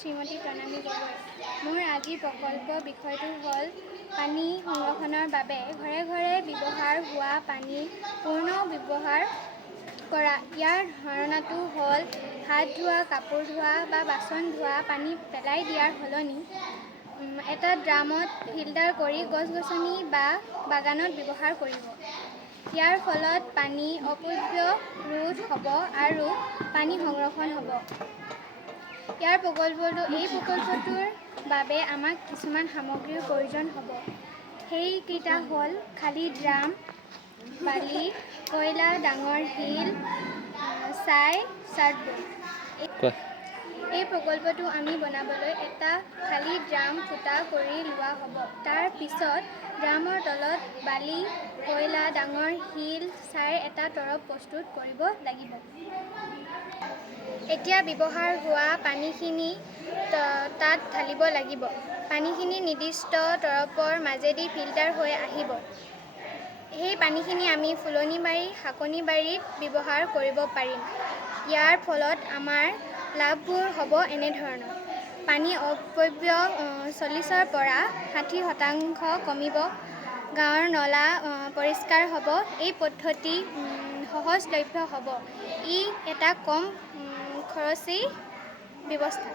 শ্ৰীমতী প্ৰণামী গগৈ। মোৰ আজিৰ প্ৰকল্প বিষয়টো হ'ল পানী সংৰক্ষণৰ বাবে ঘৰে ঘৰে ব্যৱহাৰ হোৱা পানী পূৰ্ণ ব্যৱহাৰ কৰা। ইয়াৰ ধাৰণাটো হ'ল হাত ধোৱা, কাপোৰ ধোৱা বা বাচন ধোৱা পানী পেলাই দিয়াৰ সলনি এটা ড্ৰামত ফিল্টাৰ কৰি গছ-গছনি বা বাগানত ব্যৱহাৰ কৰিব। ইয়াৰ ফলত পানী অপব্যয় ৰোধ হ'ব আৰু পানী সংৰক্ষণ হ'ব। এই প্ৰকল্পটোৰ বাবে আমাক কিছুমান সামগ্ৰীৰ প্ৰয়োজন হ'ব। সেইকেইটা হ'ল খালী ড্ৰাম, বালি, কয়লা, ডাঙৰ শিল, ছাই, চাৰ্টবোৰ্ড। এই প্ৰকল্পটো আমি বনাবলৈ এটা খালী ড্ৰাম ফুটা কৰি লোৱা হ'ব। তাৰ পিছত ড্ৰামৰ তলত বালি, কয়লা, ডাঙৰ শিল, ছাইৰ এটা তৰপ প্ৰস্তুত কৰিব লাগিব। এতিয়া ব্যৱহাৰ হোৱা পানীখিনি তাত ঢালিব লাগিব। পানীখিনি নিৰ্দিষ্ট তৰপৰ মাজেদি ফিল্টাৰ হৈ আহিব। সেই পানীখিনি আমি ফুলনি বাৰী, শাকনি বাৰীত ব্যৱহাৰ কৰিব পাৰিম। ইয়াৰ ফলত আমাৰ লাভবোৰ হ'ব এনেধৰণৰ: পানী অপব্যয় 40ৰ পৰা 60% কমিব। গাঁৱৰ নলা পৰিষ্কাৰ হ'ব। এই পদ্ধতি সহজলভ্য হ'ব। ই এটা কম খৰচী ব্যৱস্থা।